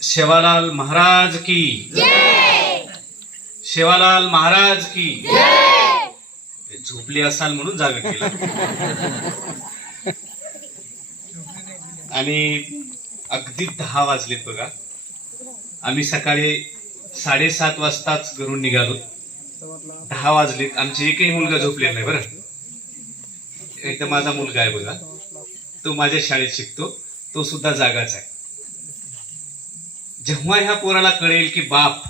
शेवालाल महाराज की जय। शेवालाल महाराज की जय। झोपले असाल म्हणून जागा केला. आणि अगदी 10 वाजलेत बघा. आम्ही सकाळी 7:30 वाजताच घरून निघालो. 10 वाजलेत. आमचे एकही मुलगा झोपलेला नाही बरं. एक तर माझा मुलगा आहे बघा, तो माझ्या शाळेत शिकतो, तो सुद्धा जागाच आहे. जेव्हा ह्या पोराला कळेल की बाप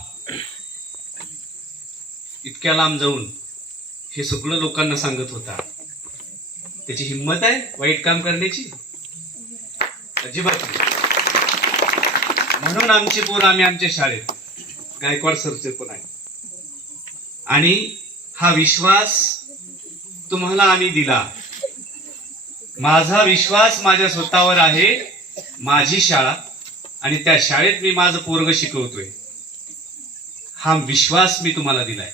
इतक्या लांब जाऊन हे सगळं लोकांना सांगत होता, त्याची हिंमत आहे वाईट काम करण्याची? अजिबात नाही. म्हणून आमची पोर आम्ही आमच्या शाळेत गायकवाड सरचे पण आहे. आणि हा विश्वास तुम्हाला आम्ही दिला. माझा विश्वास माझ्या स्वतःवर आहे. माझी शाळा आणि त्या शाळेत मी माझं पोरग शिकवतोय. हा विश्वास मी तुम्हाला दिलाय.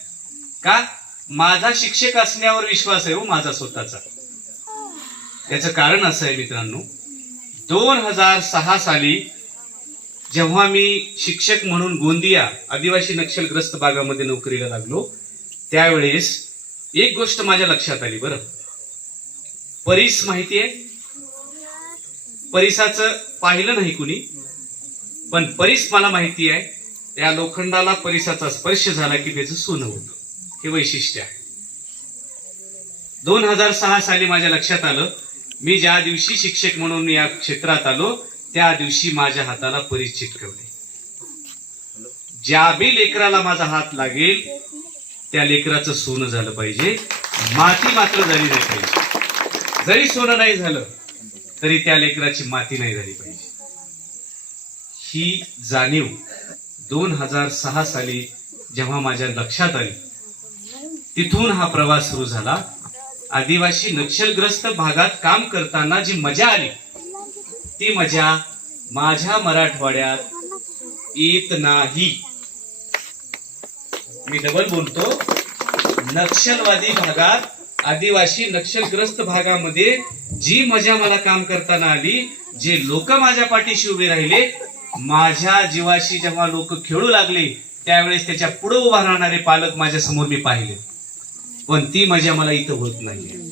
का? माझा शिक्षक असण्यावर विश्वास आहे हो माझा स्वतःचा. त्याचं कारण असं आहे मित्रांनो, 2006 साली जेव्हा मी शिक्षक म्हणून गोंदिया आदिवासी नक्षलग्रस्त भागामध्ये नोकरीला लागलो, त्यावेळेस एक गोष्ट माझ्या लक्षात आली. बरं, परीस माहिती आहे? परीसाचं पाहिलं नाही कुणी, पण परीस मला माहिती आहे. त्या लोखंडाला परीसाचा स्पर्श झाला की त्याचं सोनं होतं. हे वैशिष्ट्य आहे. 2006 साली माझ्या लक्षात आलं, मी ज्या दिवशी शिक्षक म्हणून या क्षेत्रात आलो त्या दिवशी माझ्या हाताला परीस चिटकवले. ज्या बी लेकराला माझा हात लागेल त्या लेकराचं सोनं झालं पाहिजे, माती मात्र झाली नाही पाहिजे. जरी सोनं नाही झालं तरी त्या लेकराची माती नाही झाली पाहिजे. ही जाणीव 2006 साली जेव्हा माझ्या लक्षात आली, तिथून हा प्रवास सुरू झाला. आदिवासी नक्षलग्रस्त भागात काम करताना जी मजा आली, ती मजा माझ्या मराठवाड्यात येत नाही. मी डबल बोलतो. नक्षलवादी भागात, आदिवासी नक्षलग्रस्त भागामध्ये जी मजा मला काम करताना आली, जे लोक माझ्या पाठीशी उभे राहिले, माझ्या जीवाशी जेव्हा लोक खेळू लागले त्यावेळेस त्याच्या पुढे उभा राहणारे पालक माझ्या समोर मी पाहिले, पण ती मजा मला इथं होत नाहीये.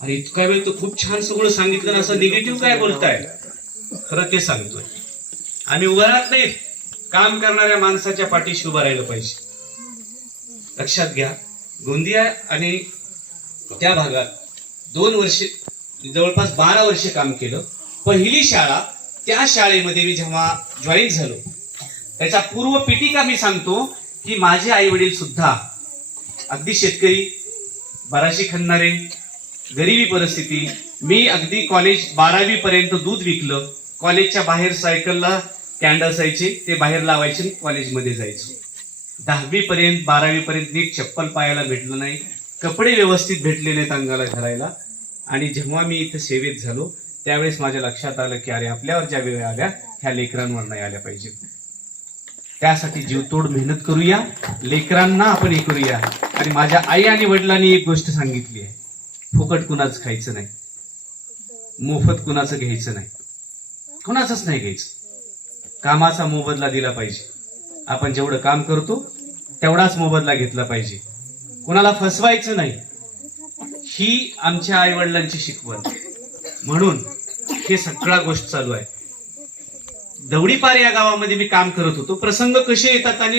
अरे इतका वेळ तो खूप छान सगळं सांगितलं ना, असं निगेटिव्ह काय बोलताय? खरं ते सांगतोय. आम्ही उभं राहत नाही, काम करणाऱ्या माणसाच्या पाठीशी उभं राहिलं पाहिजे. लक्षात घ्या, गोंदिया आणि त्या भागात 2 वर्ष, जवळपास 12 वर्ष काम केलं. पहिली शाळा, त्या शाळेमध्ये मी जेव्हा जॉईन झालो, त्याचा पूर्व पीठिका मी सांगतो की माझे आई वडील सुद्धा अगदी शेतकरी, बाराशी खणणारे, गरिबी परिस्थिती. मी अगदी कॉलेज 12वी पर्यंत दूध विकलं. कॉलेजच्या बाहेर सायकलला कॅन्ड असायचे, ते बाहेर लावायचे, कॉलेजमध्ये जायचो. 10वी पर्यंत 12वी पर्यंत नीट चप्पल पायाला भेटलं नाही, कपडे व्यवस्थित भेटले नाहीत अंगाला घालायला. आणि जेव्हा मी इथं सेवेत झालो त्यावेळेस माझ्या लक्षात आलं की अरे आपल्यावर ज्या वेळ आल्या ह्या लेकरांवर नाही आल्या पाहिजेत. त्यासाठी जीवतोड मेहनत करूया, लेकरांना आपण हे करूया. आणि माझ्या आई आणि वडिलांनी एक गोष्ट सांगितली आहे, फुकट कुणाचं खायचं नाही, मोफत कुणाचं घ्यायचं नाही, कुणाचंच नाही घ्यायचं. कामाचा मोबदला दिला पाहिजे. आपण जेवढं काम करतो तेवढाच मोबदला घेतला पाहिजे. कुणाला फसवायचं नाही, ही आमच्या आई वडिलांची शिकवण. म्हणून हे सगळा गोष्ट चालू आहे. दवडीपार या गावामध्ये मी काम करत होतो. प्रसंग कसे येतात आणि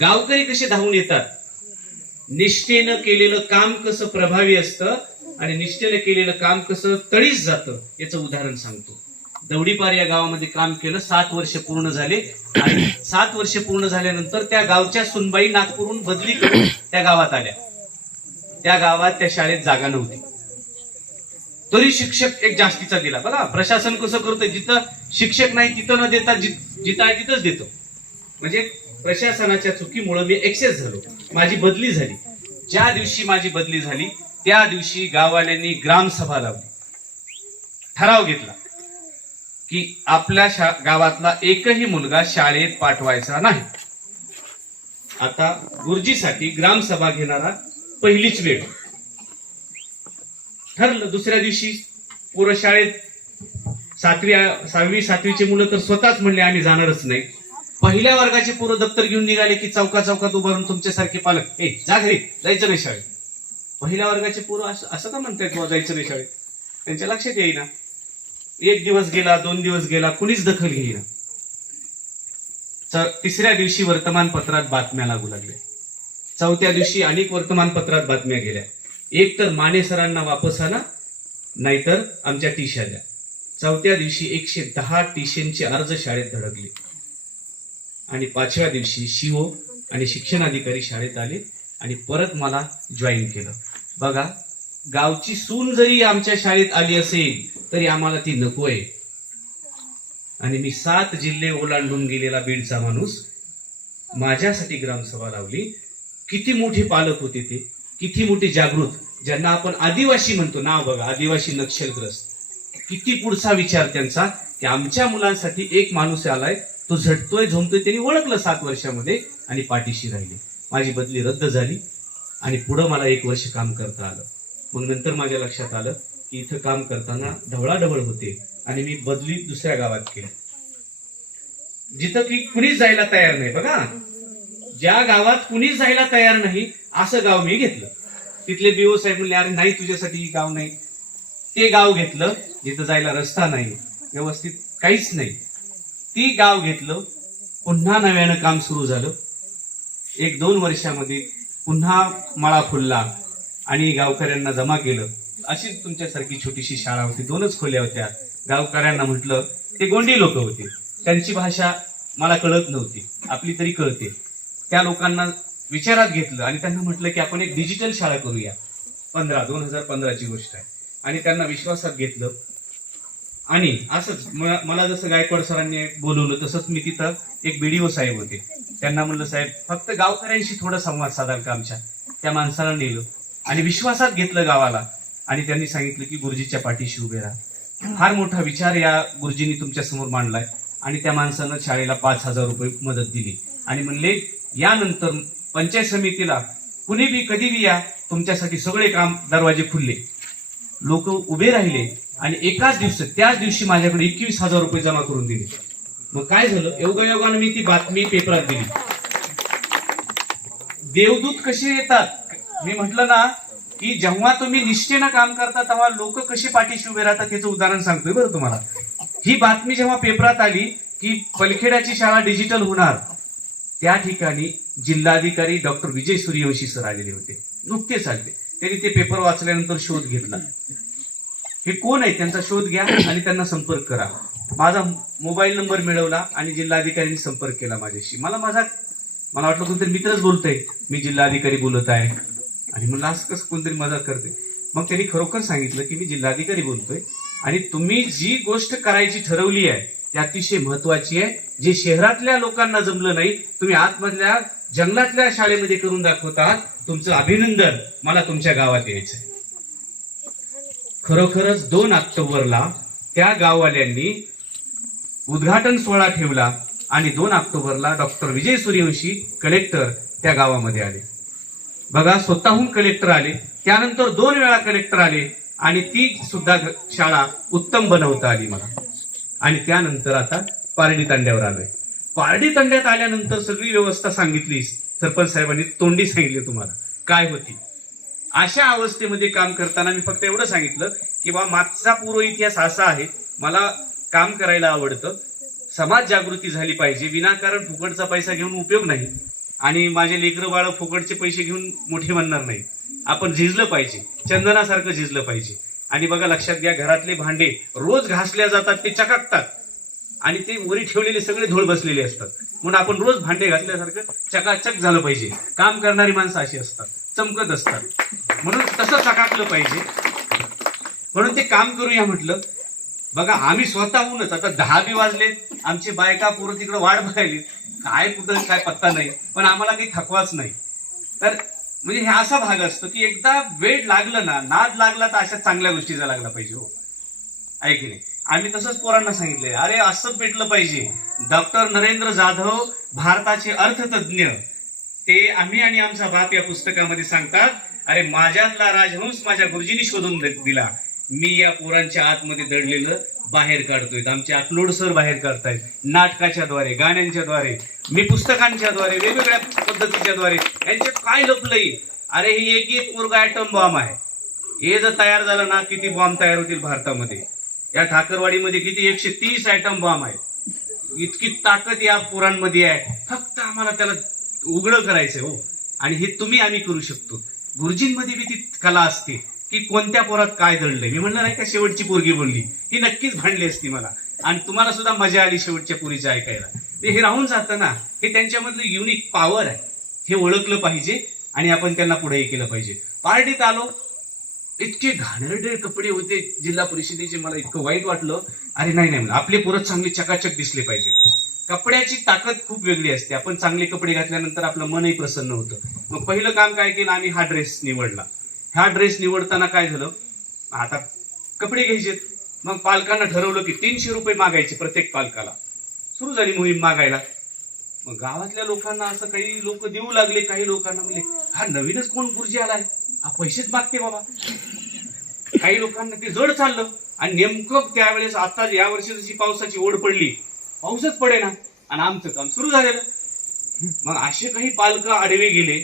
गावकरी कसे धावून येतात. निष्ठेनं केलेलं काम कसं प्रभावी असतं आणि निष्ठेनं केलेलं काम कसं तळीस जातं याचं उदाहरण सांगतो. दवडीपार या गावामध्ये काम केलं, 7 वर्ष पूर्ण झाले. आणि 7 वर्ष पूर्ण झाल्यानंतर त्या गावच्या सुनबाई नागपूरहून बदली करून त्या गावात आल्या. त्या गावात त्या शाळेत जागा नव्हती, तरी शिक्षक एक जास्तीचा दिला. बघा प्रशासन कसं करतं, जिथं शिक्षक नाही तिथं न देता जिथं आहे तिथंच देतो. म्हणजे प्रशासनाच्या चुकीमुळे मी एक्सेस झालो, माझी बदली झाली. ज्या दिवशी माझी बदली झाली त्या दिवशी गाववाल्यांनी ग्रामसभा लावली, ठराव घेतला की आपल्या गावातला एकही मुलगा शाळेत पाठवायचा नाही. आता गुरुजीसाठी ग्रामसभा घेणारा पहिलीच वेळ. ठरलं. दुसऱ्या दिवशी पोरं शाळेत 6वी 7वीचे मुलं तर स्वतःच म्हणले आम्ही जाणारच नाही. पहिल्या वर्गाचे पोरं दप्तर घेऊन निघाले की चौकात उभारून तुमच्यासारखे पालक जा घरी, जायचं नाही शाळेत. पहिल्या वर्गाचे पोरं असं का म्हणतात जायचं नाही शाळेत? त्यांच्या लक्षात येईना. 1 दिवस गेला, 2 दिवस गेला, कुणीच दखल घेईना. तिसऱ्या दिवशी वर्तमानपत्रात बातम्या लागू लागल्या. चौथ्या दिवशी अनेक वर्तमानपत्रात बातम्या गेल्या. एक तर माने सरांना वापस आणा, नाहीतर आमच्या टीशा द्या. चौथ्या दिवशी 110 टीशेंचे अर्ज शाळेत धडकले. आणि 5व्या दिवशी शिओ आणि शिक्षणाधिकारी शाळेत आले आणि परत मला जॉईन केलं. बघा, गावची सून जरी आमच्या शाळेत आली असेल तरी आम्हाला ती नकोय. आणि मी 7 जिल्हे ओलांडून गेलेला बीडचा माणूस माझ्यासाठी ग्रामसभा लावली. किती मोठे पालक होते ते, किती मोठे जागृत, ज्यांना आपण आदिवासी म्हणतो. नाव बघा, आदिवासी नक्षलग्रस्त. किती पुढचा विचार त्यांचा की आमच्या मुलांसाठी एक माणूस आलाय, तो झटतोय झोमतोय. त्यांनी ओळखलं 7 वर्षामध्ये आणि पाठीशी राहिले. माझी बदली रद्द झाली आणि पुढं मला 1 वर्ष काम करता आलं. मग नंतर माझ्या लक्षात आलं की इथं काम करताना ढवळाढवळ होते आणि मी बदली दुसऱ्या गावात केली, जिथं की कुणीच जायला तयार नाही. बघा, ज्या गावात कुणीच जायला तयार नाही असं गाव मी घेतलं. तिथले बीओ साहेब म्हणले अरे नाही, तुझ्यासाठी गाव नाही. ते गाव घेतलं जिथं जायला रस्ता नाही, व्यवस्थित काहीच नाही. ती गाव घेतलं. पुन्हा नव्यानं काम सुरू झालं. 1-2 वर्षामध्ये पुन्हा मळा फुलला आणि गावकऱ्यांना जमा केलं. अशीच तुमच्यासारखी छोटीशी शाळा होती, 2च खोल्या होत्या. गावकऱ्यांना म्हटलं, ते गोंडी लोक होते, त्यांची भाषा मला कळत नव्हती, आपली तरी कळते. त्या लोकांना विचारात घेतलं आणि त्यांना म्हटलं की आपण एक डिजिटल शाळा करूया. 2015ची गोष्ट आहे. आणि त्यांना विश्वासात घेतलं. आणि असंच मला जसं गायकवाड सरांनी बोलवलं तसंच मी तिथं एक बीडीओ साहेब होते, त्यांना म्हणलं साहेब फक्त गावकऱ्यांशी थोडा संवाद साधाल का आमच्या. त्या माणसाला नेलं आणि विश्वासात घेतलं गावाला. आणि त्यांनी सांगितलं की गुरुजीच्या पाठीशी उभे राहा. फार मोठा विचार या गुरुजींनी तुमच्या समोर मांडलाय. आणि त्या माणसानं शाळेला 5,000 रुपये मदत दिली आणि म्हणले यानंतर पंचायत समितीला कुणी बी कधी बी या, तुमच्यासाठी सगळे काम दरवाजे खुलले. लोक उभे राहिले आणि एकाच दिवसात त्याच दिवशी माझ्याकडे 21,000 रुपये जमा करून दिले. मग काय झालं, योगायोगाने मी ती बातमी पेपरात दिली. देवदूत कसे येतात, मी म्हटलं ना की जेव्हा तुम्ही निष्ठेनं काम करता तेव्हा लोक कसे पाठीशी उभे राहतात याचं उदाहरण सांगतोय बरं तुम्हाला. ही बातमी जेव्हा पेपरात आली की पलखेड्याची शाळा डिजिटल होणार, त्या ठिकाणी जिल्हाधिकारी डॉक्टर विजय सूर्यवंशी सर आलेले होते, नुकतेच आले. त्यांनी ते पेपर वाचल्यानंतर शोध घेतला. हे कोण आहे त्यांचा शोध घ्या आणि त्यांना संपर्क करा. माझा मोबाईल नंबर मिळवला आणि जिल्हाधिकाऱ्यांनी संपर्क केला माझ्याशी. मला वाटलं कोणतरी मित्रच बोलतोय, मी जिल्हाधिकारी बोलत आहे. आणि म्हणलं असं कसं कोणतरी मजा करते. मग त्यांनी खरोखर सांगितलं की मी जिल्हाधिकारी बोलतोय आणि तुम्ही जी गोष्ट करायची ठरवली आहे ती अतिशय महत्वाची आहे. जे शहरातल्या लोकांना जमलं नाही, तुम्ही आतमधल्या जंगलातल्या शाळेमध्ये करून दाखवत आहात. तुमचं अभिनंदन, मला तुमच्या गावात यायचंय. खरोखरच 2 ऑक्टोबरला त्या गाववाल्यांनी उद्घाटन सोहळा ठेवला आणि 2 ऑक्टोबरला डॉक्टर विजय सूर्यवंशी कलेक्टर त्या गावामध्ये आले. बघा, स्वतःहून कलेक्टर आले. त्यानंतर 2 वेळा कलेक्टर आले आणि ती सुद्धा शाळा उत्तम बनवता आली मला. आणि त्यानंतर आता पारडी तांड्यावर आलोय. पारडी तांड्यात आल्यानंतर सगळी व्यवस्था सांगितली, सरपंच साहेबांनी तोंडी सांगितली तुम्हाला काय होती. अशा अवस्थेमध्ये काम करताना मी फक्त एवढं सांगितलं की बा मागचा पूर्व इतिहास असा आहे, मला काम करायला आवडतं, समाज जागृती झाली पाहिजे, विनाकारण फुकटचा पैसा घेऊन उपयोग नाही. आणि माझे लेकरं बाळ फुकटचे पैसे घेऊन मोठे म्हणणार नाही. आपण झिजलं पाहिजे, चंदनासारखं झिजलं पाहिजे. आणि बघा, लक्षात घ्या, घरातले भांडे रोज घासल्या जातात, ते चकाकतात आणि ते वरी ठेवलेले सगळे धूळ बसलेले असतात. म्हणून आपण रोज भांडे घातल्यासारखं चकाचक झालं पाहिजे. काम करणारी माणसं अशी असतात, चमकत असतात, म्हणून तसं चकाकलं पाहिजे. म्हणून ते काम करूया म्हटलं. बघा, आम्ही स्वतःहूनच आता 10 वाजले, आमचे बायका पोरं तिकडे वाट बघायली, काय कुठं काय पत्ता नाही, पण आम्हाला काही थकवाच नाही. तर म्हणजे हे असा भाग असतो की एकदा वेळ लागलं ना, नाद लागला तर अशा चांगल्या गोष्टीचा लागला पाहिजे. हो, आहे की नाही. आम्ही तसंच पोरांना सांगितलंय, अरे असं भेटलं पाहिजे. डॉक्टर नरेंद्र जाधव भारताचे अर्थतज्ञ, ते आम्ही आणि आमचा बाप या पुस्तकामध्ये सांगतात, अरे माझ्यातला राजहंस माझ्या गुरुजींनी शोधून दिला. मी या पोरांच्या आतमध्ये दडलेलं बाहेर काढतोय. आमचे अपलोड सर बाहेर काढतायत नाटकाच्या द्वारे, गाण्यांच्या द्वारे, मी पुस्तकांच्या द्वारे, वेगवेगळ्या पद्धतीच्या द्वारे. यांच्यात काय लपलंय? अरे ही एक पोरगा ॲटम बॉम्ब आहे. हे जर तयार झालं ना, किती बॉम्ब तयार होतील भारतामध्ये. या ठाकरवाडीमध्ये किती 130 ॲटम बॉम्ब आहेत. इतकी ताकद या पोरांमध्ये आहे. फक्त आम्हाला त्याला उघडं करायचंय हो. आणि हे तुम्ही आम्ही करू शकतो. गुरुजींमध्ये बी ती कला असते की कोणत्या पोरात काय दडलंय. मी म्हणलं नाही का शेवटची पोरगी बोलली, ही नक्कीच भांडली असती मला. आणि तुम्हाला सुद्धा मजा आली शेवटच्या पोरीचं ऐकायला. हे राहून जातं ना, हे त्यांच्यामधलं युनिक पॉवर आहे. हे ओळखलं पाहिजे आणि आपण त्यांना पुढे केलं पाहिजे. पार्टीत आलो, इतके घाणेरडे कपडे होते जिल्हा परिषदेचे. मला इतकं वाईट वाटलं. अरे नाही, आपले पोरं चांगले चकाचक दिसले पाहिजे. कपड्याची ताकद खूप वेगळी असते. आपण चांगले कपडे घातल्यानंतर आपलं मनही प्रसन्न होतं. मग पहिलं काम काय केलं आम्ही, हा ड्रेस निवडला. हा ड्रेस निवडताना काय झालं, आता कपडे घ्यायचे. मग पालकांना ठरवलं की 300 रुपये मागायचे प्रत्येक पालकाला. सुरू झाली मोहीम मागायला. मग गावातल्या लोकांना असं काही लोक देऊ लागले. काही लोकांना म्हणले हा नवीनच कोण गुरुजी आलाय, हा पैसेच मागते बाबा. काही लोकांना ते जड चाललं. आणि नेमकं त्यावेळेस आता या वर्षी जशी पावसाची ओढ पडली, पाऊसच पडेना आणि आमचं काम सुरू झालेलं. मग असे काही पालक आडवे गेले.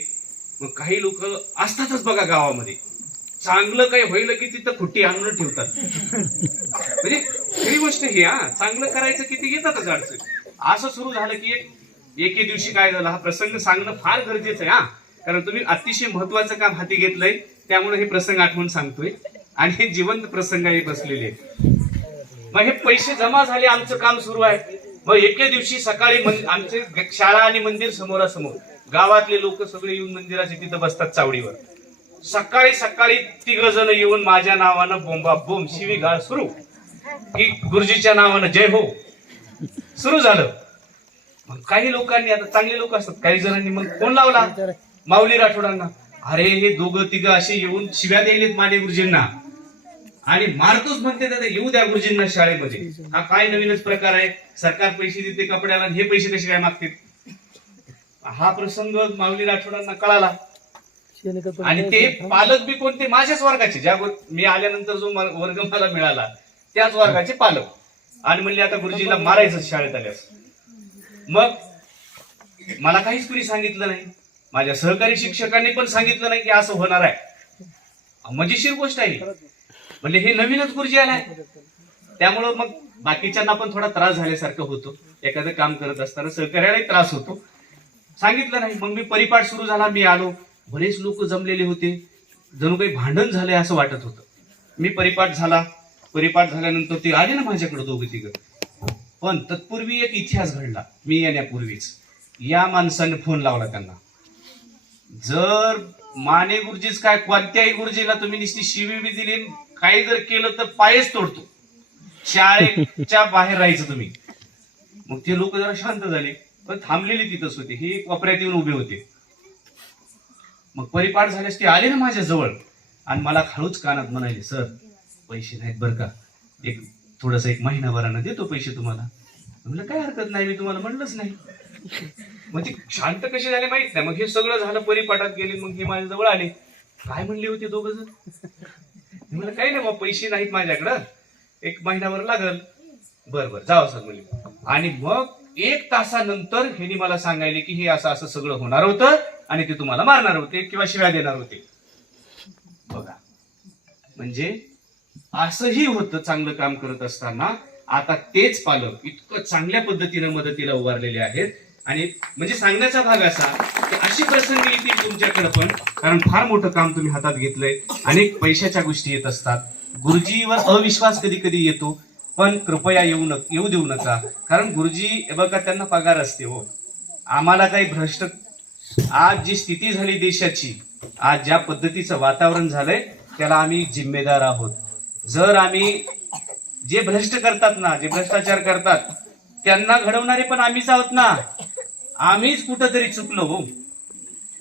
मग काही लोक असतातच बघा गावामध्ये, चांगलं काही होईल की तिथं खुट्टी आणून ठेवतात. म्हणजे खरी गोष्ट ही, हा चांगलं करायचं की ते घेतातच अडचण. असं सुरू झालं की एके दिवशी काय झालं, हा प्रसंग सांगणं फार गरजेचं आहे. हा कारण तुम्ही अतिशय महत्वाचं काम हाती घेतलंय, त्यामुळे हे प्रसंग आठवण सांगतोय. आणि हे जिवंत प्रसंग हे बसलेले आहेत. मग हे पैसे जमा झाले, आमचं काम सुरू आहे. मग एके दिवशी सकाळी आमचे शाळा आणि मंदिर समोरासमोर, गावातले लोक सगळे येऊन मंदिराच्या तिथं बसतात चावडीवर. सकाळी सकाळी 3 जण येऊन माझ्या नावानं बोंबा बोंब शिवीगाळ सुरू की गुरुजीच्या नावानं जय हो सुरू झालं. मग काही लोकांनी, आता चांगले लोक असतात, काही जणांनी मग फोन लावला माऊली राठोडांना. अरे हे 2-3 असे येऊन शिव्या द्यायलेत माने गुरुजींना आणि मारतोच म्हणते दादा, येऊ द्या गुरुजींना शाळेमध्ये. हा काय नवीनच प्रकार आहे, सरकार पैसे देते कपड्याला, हे पैसे कसे काय मागते. हा प्रसंग माऊली राठोडांना कळाला. आणि ते पालक बी कोणते, माझ्याच वर्गाचे, ज्या मी आल्यानंतर जो वर्ग मला मिळाला त्याच वर्गाचे पालक. आणि म्हणले आता गुरुजीला मारायचं शाळेत आल्यास. मग मला काहीच कुणी सांगितलं नाही. माझ्या सहकारी शिक्षकांनी पण सांगितलं नाही की असं होणार आहे. मजेशीर गोष्ट आहे. म्हणजे हे नवीनच गुरुजी आलाय. त्यामुळं मग बाकीच्यांना पण थोडा त्रास झाल्यासारखं होतो. एखादं काम करत असताना सहकार्यालाही त्रास होतो. सांगितलं नाही. मग मी परिपाठ सुरू झाला, मी आलो. बरेच लोक जमलेले होते, जणू काही भांडण झालंय असं वाटत होतं. मी परिपाठ झाल्यानंतर ते आले ना माझ्याकडे 2-3. पण तत्पूर्वी एक इतिहास घडला. मी येण्यापूर्वीच या माणसाने फोन लावला त्यांना. जर माने गुरुजीच काय, कोणत्याही गुरुजीला तुम्ही नुसती शिवी बी दिली, काही जर केलं तर पायच तोडतो, शाळेच्या बाहेर राहायचं तुम्ही. मग ते लोक जरा शांत झाले, पण थांबलेले तिथंच होते. हे कोपऱ्यात येऊन उभे होते. मग परिपाठ झाल्यास ते आले ना माझ्या जवळ आणि मला हळूच कानात म्हणाले, सर पैसे नाहीत बरं का, थोडस 1 महिनाभरानं देतो पैसे तुम्हाला. म्हणलं काय हरकत नाही, मी तुम्हाला म्हणलंच नाही. म्हणजे शांत कसे झाले माहित नाही. मग हे सगळं झालं, परिपाठात गेले. मग हे माझ्या जवळ आले. काय म्हणले होते 2 जण. म्हणलं काही नाही, मग पैसे नाहीत माझ्याकडं, 1 महिनाभर लागल. बरं जावं सर म्हणले. आणि मग 1 तासानंतर ह्यांनी मला सांगायले की हे असं असं सगळं होणार होतं आणि ते तुम्हाला मारणार होते किंवा शिव्या देणार होते. बघा, म्हणजे असंही होतं चांगलं काम करत असताना. आता तेच पालक इतकं चांगल्या पद्धतीने मदतीला उभारलेले आहेत. आणि म्हणजे सांगण्याचा भाग असा की अशी प्रसंग येतील तुमच्याकडे पण, कारण फार मोठं काम तुम्ही हातात घेतलंय. अनेक पैशाच्या गोष्टी येत असतात. गुरुजीवर अविश्वास कधी कधी येतो, पण कृपया येऊ देऊ नका. कारण गुरुजी बघा, त्यांना पगार असते हो. आम्हाला काही भ्रष्ट, आज जी स्थिती झाली देशाची, आज ज्या पद्धतीचं वातावरण झालंय, त्याला आम्ही जिम्मेदार आहोत. जर आम्ही जे भ्रष्ट करतात ना, जे भ्रष्टाचार करतात, त्यांना घडवणारे पण आम्हीच आहोत ना. आम्हीच कुठंतरी चुकलो हो.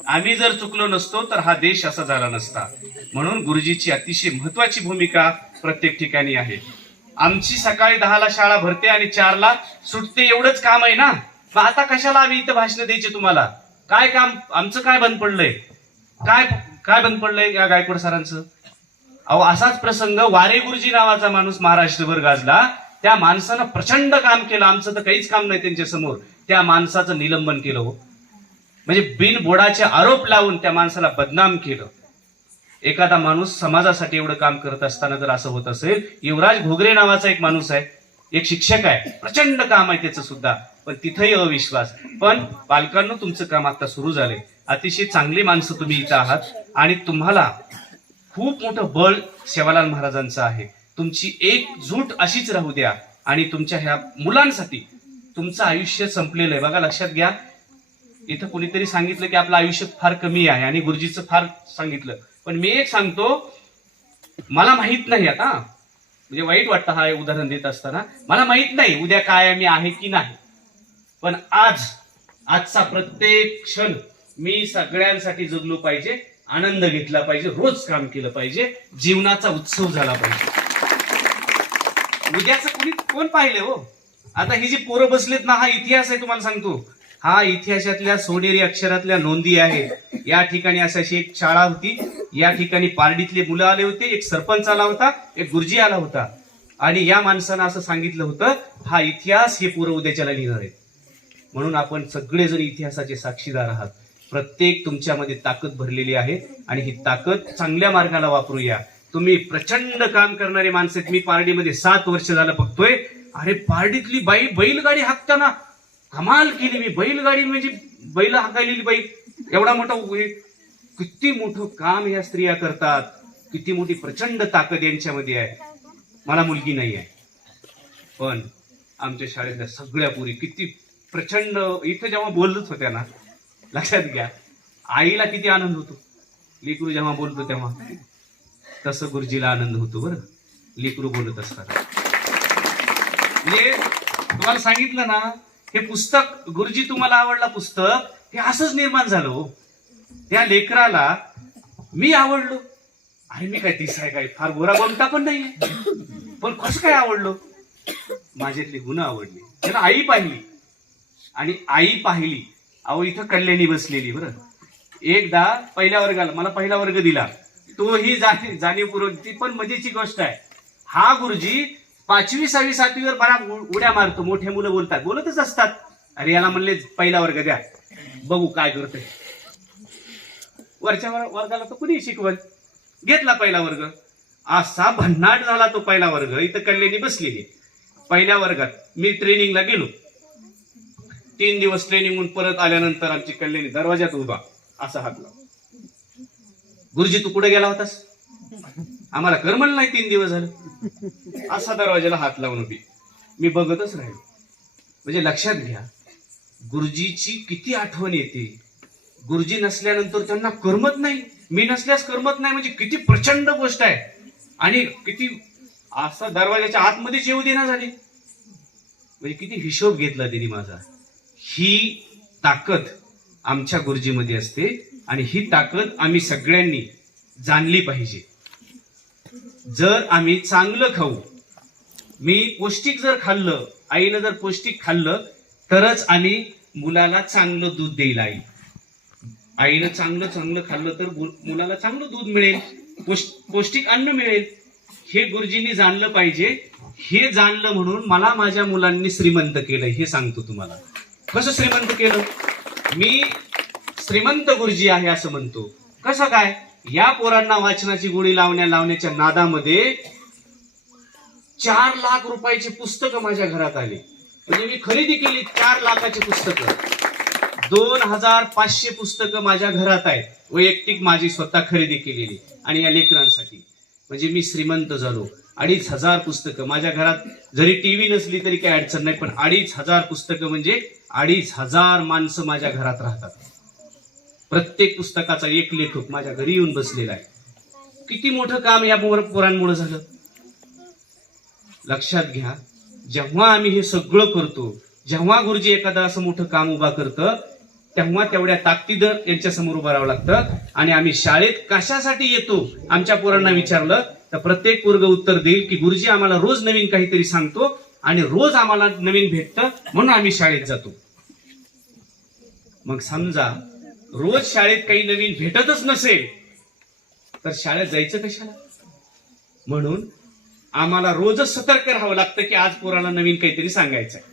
आम्ही जर चुकलो नसतो तर हा देश असा झाला नसता. म्हणून गुरुजीची अतिशय महत्वाची भूमिका प्रत्येक ठिकाणी आहे. आमची सकाळी 10ला शाळा भरते आणि 4ला सुटते, एवढंच काम आहे ना. मग आता कशाला आम्ही इथं भाषण द्यायचे तुम्हाला? काय काम आमचं, काय बंद पडलंय? काय काय बंद पडलंय या गायकवाड सरांचं? अहो असाच प्रसंग वारे गुरुजी नावाचा माणूस महाराष्ट्रभर गाजला. त्या माणसानं प्रचंड काम केलं. आमचं तर काहीच काम नाही त्यांच्या समोर. त्या माणसाचं निलंबन केलं हो. म्हणजे बिनबोडाचे आरोप लावून त्या माणसाला बदनाम केलं. एखादा माणूस समाजासाठी एवढं काम करत असताना जर असं होत असेल. युवराज घोगरे नावाचा एक माणूस आहे, एक शिक्षक आहे, प्रचंड काम आहे त्याचं सुद्धा, पण तिथेही अविश्वास. पण पालकांना तुमचं काम आता सुरू झालंय. अतिशय चांगली माणसं तुम्ही इथं आहात आणि तुम्हाला खूप मोठं बळ सेवालाल महाराजांचं आहे. तुमची एकजूट अशीच राहू द्या आणि तुमच्या ह्या मुलांसाठी तुमचं आयुष्य संपलेलं आहे. बघा लक्षात घ्या, इथं कोणीतरी सांगितलं की आपलं आयुष्य फार कमी आहे आणि गुरुजीचं फार सांगितलं. पण मी एक सांगतो, मला माहित नाही आता, म्हणजे वाईट वाटतं हा उदाहरण देत असताना, मला माहित नाही उद्या काय मी आहे की नाही. पण आजचा प्रत्येक क्षण मी सगळ्यांसाठी जगलो पाहिजे, आनंद घेतला पाहिजे, रोज काम केलं पाहिजे, जीवनाचा उत्सव झाला पाहिजे. उद्याचं कोण पाहिले हो? आता ही जी पोरं बसलेत ना, हा इतिहास आहे. तुम्हाला सांगतो, हा इतिहासातल्या सोनेरी अक्षरातल्या नोंदी आहे. या ठिकाणी अशी एक शाळा होती, या ठिकाणी पारडीतले मुलं आले होते, एक सरपंच आला होता, एक गुरुजी आला होता आणि या माणसानं असं सांगितलं होतं, हा इतिहास हे पोरं उद्याच्याला लिहिणार आहे. म्हणून आपण सगळेजण इतिहासाचे साक्षीदार आहात. प्रत्येक तुमच्यामध्ये ताकद भरलेली आहे आणि ही ताकद चांगल्या मार्गाला वापरूया. तुम्ही प्रचंड काम करणारे माणसं आहेत. मी पारडीमध्ये 7 वर्ष झालं बघतोय. अरे पारडीतली बाई बैलगाडी हाकताना कमाल केली. मी बैलगाडी म्हणजे बैल हाकायलेली बाई, एवढा मोठा, किती मोठं काम या स्त्रिया करतात, किती मोठी प्रचंड ताकद यांच्यामध्ये आहे. मला मुलगी नाही आहे, पण आमच्या शाळेतल्या सगळ्या पुरी किती प्रचंड. इथं जेव्हा बोलत होत्या ना, लक्षात घ्या, आईला किती आनंद होतो लेकरू जेव्हा बोलतो तेव्हा, तसं गुरुजीला आनंद होतो बरं लेकरू बोलत असताना. म्हणजे तुम्हाला सांगितलं ना, हे पुस्तक गुरुजी तुम्हाला आवडला पुस्तक, हे असंच निर्माण झालं हो. त्या लेकराला मी आवडलो. अरे मी काय दिसाय काय फार गोरा गोमटा पण नाहीये, पण कसं काय आवडलो? माझ्यातली गुण आवडली. त्याला आई पाहिली आणि आई पाहिली. अहो इथं कल्याणी बसलेली बरं, एकदा पहिल्या वर्गाला मला पहिला वर्ग दिला, तोही जाणीवपूर्वक. ती पण मजेची गोष्ट आहे. हा गुरुजी 5वी 6वी 7वीवर बरा उड्या मारतो. मोठे मुलं बोलतच असतात. अरे याला म्हणले पहिला वर्ग द्या, बघू काय करतोय. वरच्या वर्गाला तो कुणी शिकवल, घेतला पहिला वर्ग. असा भन्नाट झाला तो पहिला वर्ग. इथं कल्याणी बसलेली. पहिल्या वर्गात मी ट्रेनिंगला गेलो. 3 दिवस ट्रेनिंगहून परत आल्यानंतर आमची कल्याणी दरवाजात उभा, असा हात लाव. गुरुजी तू कुठे गेला होतास? आम्हाला करमल नाही 3 दिवस झालं. असा दरवाजाला हात लावून उभी. मी बघतच राहिलो. म्हणजे लक्षात घ्या, गुरुजीची किती आठवण येते. गुरुजी नसल्यानंतर त्यांना करमत नाही, मी नसल्यास करमत नाही. म्हणजे किती प्रचंड गोष्ट आहे. आणि किती असा दरवाजाच्या आतमध्ये येऊ देना झाली. म्हणजे किती हिशोब घेतला त्यांनी माझा. ही ताकद आमच्या गुरुजीमध्ये असते आणि ही ताकद आम्ही सगळ्यांनी जाणली पाहिजे. जर आम्ही चांगलं खाऊ, मी पौष्टिक जर खाल्लं, आईनं जर पौष्टिक खाल्लं, तरच आम्ही मुलाला चांगलं दूध देईल. आईनं चांगलं खाल्लं तर मुलाला चांगलं दूध मिळेल, पौष्टिक अन्न मिळेल. हे गुरुजींनी जाणलं पाहिजे. हे जाणलं म्हणून मला माझ्या मुलांनी श्रीमंत केलं. हे सांगतो तुम्हाला. कसं श्रीमंत केलं? मी श्रीमंत गुरुजी आहे असं म्हणतो. कसं काय? या पोरांना वाचनाची गोडी लावण्याच्या नादामध्ये 4 लाख रुपयाची पुस्तकं माझ्या घरात आली. म्हणजे मी खरेदी केली 4 लाखाची पुस्तकं. 2500 पुस्तकं माझ्या घरात आहेत, वैयक्तिक माझी स्वतः खरेदी केलेली आणि या लेकरांसाठी. म्हणजे मी श्रीमंत झालो. 2500 पुस्तकं माझ्या घरात. जरी टीव्ही नसली तरी काही अडचण नाही, पण 2500 पुस्तकं म्हणजे 2500 माणसं माझ्या घरात राहतात. प्रत्येक पुस्तकाचा एक लेखक माझ्या घरी येऊन बसलेला आहे. किती मोठं काम या पोरांमुळे झालं. लक्षात घ्या, जेव्हा आम्ही हे सगळं करतो, जेव्हा गुरुजी एखादं असं मोठं काम उभा करतं, तेव्हा तेवढ्या ताकदीनं यांच्या समोर उभं राहावं लागतं. आणि आम्ही शाळेत कशासाठी येतो आमच्या पोरांना विचारलं तर प्रत्येक पोरग उत्तर देईल की गुरुजी आम्हाला रोज नवीन काहीतरी सांगतो आणि रोज आम्हाला नवीन भेटतं म्हणून आम्ही शाळेत जातो. मग समजा रोज शाळेत काही नवीन भेटतच नसेल तर शाळेत जायचं कशाला? म्हणून आम्हाला रोजच सतर्क राहावं लागतं की आज पोराला नवीन काहीतरी सांगायचं आहे.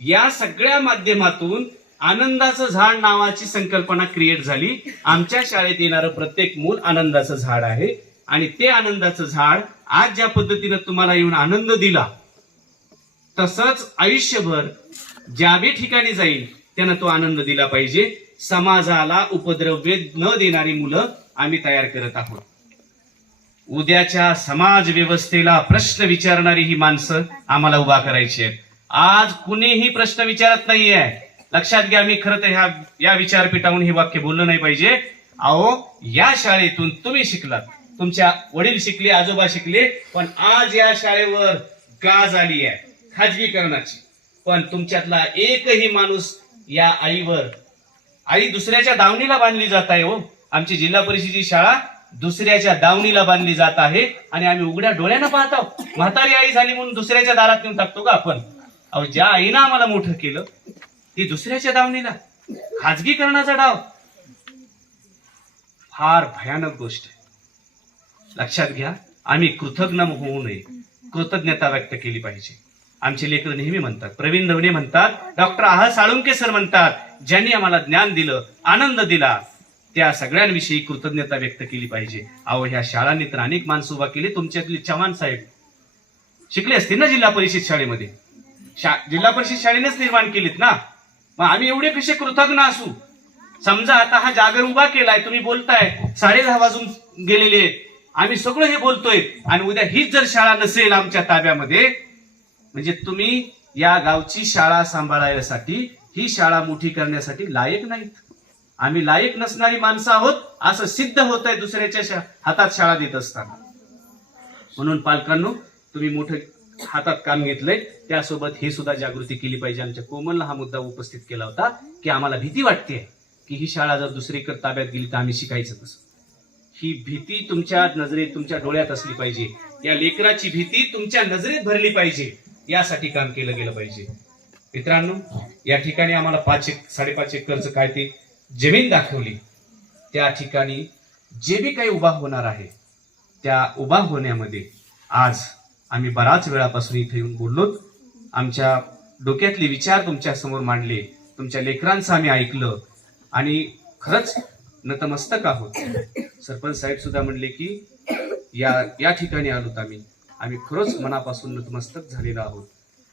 या सगळ्या माध्यमातून आनंदाचं झाड नावाची संकल्पना क्रिएट झाली. आमच्या शाळेत येणारं प्रत्येक मूल आनंदाचं झाड आहे आणि ते आनंदाचं झाड आज ज्या पद्धतीनं तुम्हाला येऊन आनंद दिला तसंच आयुष्यभर ज्या बी ठिकाणी जाईल त्यानं तो आनंद दिला पाहिजे. समाजाला उपद्रव्य न देणारी मुलं आम्ही तयार करत आहोत. उद्याच्या समाज व्यवस्थेला प्रश्न विचारणारी ही माणसं आम्हाला उभा करायची आहेत. आज कुणीही प्रश्न विचारत नाहीये. लक्षात घ्या, मी खरं तर या विचारपीठाहून हे वाक्य बोललं नाही पाहिजे. अहो, या शाळेतून तुम्ही शिकलात, तुमच्या वडील शिकले, आजोबा शिकले, पण आज या शाळेवर गाज आली आहे खाजगीकरणाची. पण तुमच्यातला एकही माणूस या आई दुसऱ्याच्या दावणीला बांधली जात आहे. हो, आमची जिल्हा परिषदेची शाळा दुसऱ्याच्या दावणीला बांधली जात आहे आणि आम्ही उघड्या डोळ्यानं पाहतो. म्हातारी आई झाली म्हणून दुसऱ्याच्या दारात नेऊन टाकतो का आपण? अहो, ज्या आईनं आम्हाला मोठं केलं ती दुसऱ्याच्या दावणीला. खाजगीकरणाचा डाव फार भयानक गोष्ट आहे. लक्षात घ्या, आम्ही कृतज्ञ होऊ नये, कृतज्ञता व्यक्त केली पाहिजे. आमचे लेकर नेहमी म्हणतात, प्रवीण दवणे म्हणतात, डॉक्टर आह साळुंके सर म्हणतात, ज्यांनी आम्हाला ज्ञान दिलं, आनंद दिला, त्या सगळ्यांविषयी कृतज्ञता व्यक्त केली पाहिजे. अहो, ह्या शाळांनी तर अनेक माणसं उभा केली. तुमच्यातली चव्हाण साहेब शिकले असतील ना जिल्हा परिषद शाळेमध्ये? जिल्हा परिषद शाळेनेच निर्माण केलीत ना. मग आम्ही एवढे कसे कृतज्ञ असू? समजा आता हा जागर उभा केलाय, तुम्ही बोलताय, 10:30 वाजून गेलेले आहेत, आम्ही सगळं हे बोलतोय, आणि उद्या हीच जर शाळा नसेल आमच्या ताब्यामध्ये, म्हणजे तुम्ही या गावची शाळा सांभाळण्यासाठी, ही शाळा मोठी करण्यासाठी लायक नाहीत. आम्ही लायक नसणारी माणसं आहोत असं सिद्ध होत आहे दुसऱ्याच्या हातात शाळा देत असताना. म्हणून पालकांनो, तुम्ही मोठं हातात काम घेतलंय, त्यासोबत हे सुद्धा जागृती केली पाहिजे. आमच्या कोमलनं हा मुद्दा उपस्थित केला होता की आम्हाला भीती वाटते की ही शाळा जर दुसरीकडे ताब्यात गेली तर आम्ही शिकायचं कसं. ही भीती तुमच्या नजरेत, तुमच्या डोळ्यात असली पाहिजे. या लेकराची भीती तुमच्या नजरेत भरली पाहिजे. यासाठी काम केलं गेलं पाहिजे. मित्रांनो, या ठिकाणी आम्हाला 5-5.5 एकरचं काय ते जमीन दाखवली. त्या ठिकाणी जे बी काही उभा होणार आहे, त्या उभा होण्यामध्ये आज आम्ही बराच वेळापासून इथे येऊन बोललोत. आमच्या डोक्यातले विचार तुमच्या समोर मांडले, तुमच्या लेकरांचं आम्ही ऐकलं आणि खरंच नतमस्तक आहोत. सरपंच साहेब सुद्धा म्हणले की या ठिकाणी आलोत आम्ही खरंच मनापासून नतमस्तक झालेलो आहोत.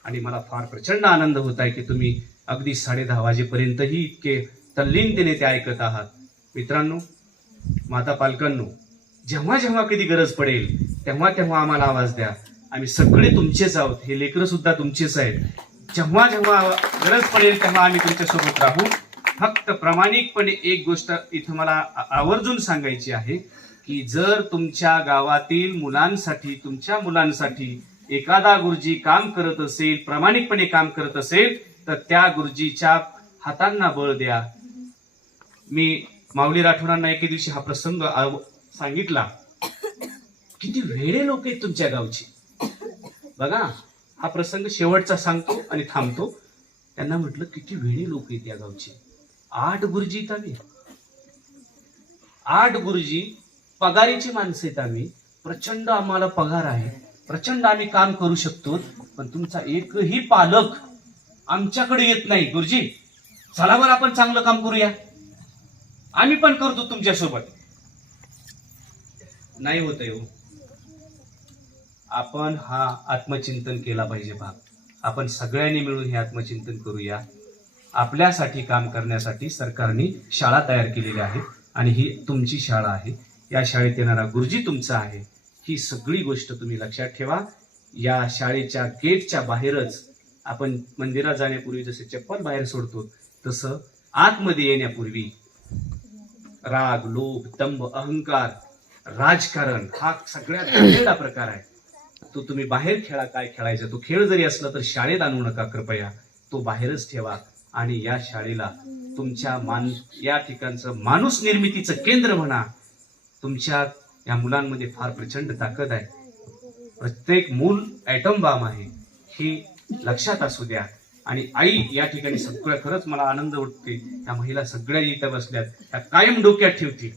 आणि मला फार प्रचंड आनंद होत आहे की तुम्ही अगदी 10:30 वाजेपर्यंतही इतके तल्लीनतेने ते ऐकत आहात. मित्रांनो, माता पालकांनो, जेव्हा जेव्हा कधी गरज पडेल तेव्हा तेव्हा आम्हाला आवाज द्या. आम्ही सगळे तुमचेच आहोत, हे लेकरं सुद्धा तुमचेच आहेत. जेव्हा जेव्हा गरज पडेल तेव्हा आम्ही तुमच्यासोबत राहू. फक्त प्रामाणिकपणे एक गोष्ट इथं मला आवर्जून सांगायची आहे की जर तुमच्या गावातील मुलांसाठी, तुमच्या मुलांसाठी एखादा गुरुजी काम करत असेल, प्रामाणिकपणे काम करत असेल, तर त्या गुरुजीच्या हातांना बळ द्या. मी माऊली राठोडांना एके दिवशी हा प्रसंग सांगितला. किती वेडे लोक आहेत तुमच्या गावचे. बघा, हा प्रसंग शेवटचा सांगतो आणि थांबतो. त्यांना म्हटलं, किती वेडे लोक आहेत या गावचे. 8 गुरुजी आहेत आम्ही, 8 गुरुजी, पगारीची माणसं आहेत आम्ही, प्रचंड आम्हाला पगार आहे, प्रचंड आम्ही काम करू शकतो, पण तुमचा एकही पालक आमच्याकडे येत नाही. गुरुजी, चला बरं आपण चांगलं काम करूया, आम्ही पण करतो तुमच्यासोबत. नाही होत आहे. आपण हा आत्मचिंतन केला पाहिजे. आपण सगळ्यांनी मिळून हे आत्मचिंतन करूया. आपल्यासाठी काम करण्यासाठी सरकारने शाळा तयार केलेल्या आहेत आणि ही तुमची शाळा आहे. या शाळेत येणारा गुरुजी तुमचा आहे. ही सगळी गोष्ट तुम्ही लक्षात ठेवा. या शाळेच्या गेटच्या बाहेरच आपण मंदिरात जाण्यापूर्वी जसे चप्पल बाहेर सोडतो, तसं आतमध्ये येण्यापूर्वी राग, लोभ, दंभ, अहंकार, राजकारण हा सगळ्यात घाणेरडा प्रकार आहे. तो तुम्ही बाहेर खेळा, काय खेळायचा तो खेळ जरी असला तर शाळेत आणू नका कृपया. तो बाहेरच ठेवा आणि या शाळेला तुमच्या या ठिकाणचं माणूस निर्मितीचं केंद्र म्हणा. तुमच्या या मुलांमध्ये फार प्रचंड ताकद आहे. प्रत्येक मूल ॲटम बॉम्ब आहे, ही लक्षात असू द्या. आणि आई या ठिकाणी सगळं, खरंच मला आनंद वाटते, त्या महिला सगळ्या इथं बसल्यात, त्या कायम डोक्यात ठेवतील.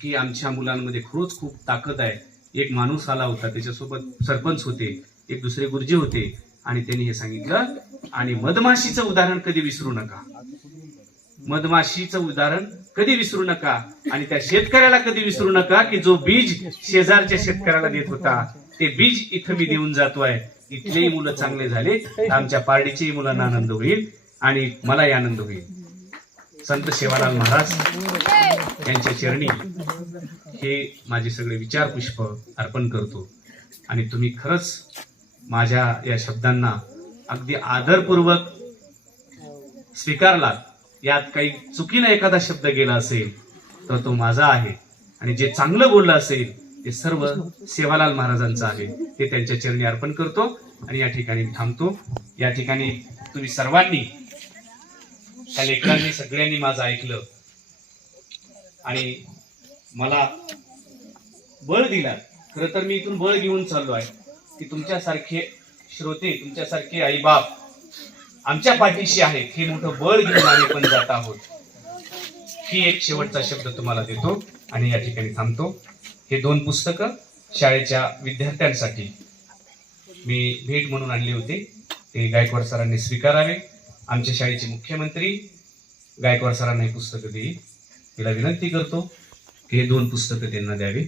की आमच्या मुलांमध्ये खरोच खूप ताकद आहे. एक माणूस आला होता, त्याच्यासोबत सरपंच होते, एक दुसरे गुरुजी होते, आणि त्यांनी हे सांगितलं. आणि मधमाशीचं उदाहरण कधी विसरू नका, मधमाशीचं उदाहरण कधी विसरू नका, आणि त्या शेतकऱ्याला कधी विसरू नका की जो बीज शेजारच्या शेतकऱ्याला देत होता, ते बीज इथं मी देऊन जातोय. इथलेही मुलं चांगले झाले, आमच्या पारडीच्याही मुलांना आनंद होईल आणि मलाही आनंद होईल. संत सेवालाल महाराज यांच्या चरणी हे माझे सगळे विचार पुष्प अर्पण करतो. आणि तुम्ही खरंच माझ्या या शब्दांना अगदी आदरपूर्वक स्वीकारलात. यात काही चुकीनं एखादा शब्द गेला असेल तर तो माझा आहे, आणि जे चांगलं बोललं असेल ते सर्व सेवालाल महाराजांचं आहे. ते त्यांच्या चरणी अर्पण करतो आणि या ठिकाणी थांबतो. या ठिकाणी तुम्ही सर्वांनी, त्या लेकरांनी सगळ्यांनी माझं ऐकलं आणि मला बळ दिला. खरं तर मी इथून बळ घेऊन चाललो आहे की तुमच्यासारखे श्रोते, तुमच्यासारखे आईबाप आमच्या पाठीशी आहेत, हे मोठं बळ घेऊन आम्ही पण जात आहोत. ही एक शेवटचा शब्द तुम्हाला देतो आणि या ठिकाणी थांबतो. हे 2 पुस्तकं शाळेच्या विद्यार्थ्यांसाठी मी भेट म्हणून आणले होते, ते गायकवाड सरांनी स्वीकारावे. आमच्या शाळेचे मुख्यमंत्री गायकवाड सरांना ही पुस्तकं देईल. तिला विनंती करतो की हे 2 पुस्तकं त्यांना द्यावी.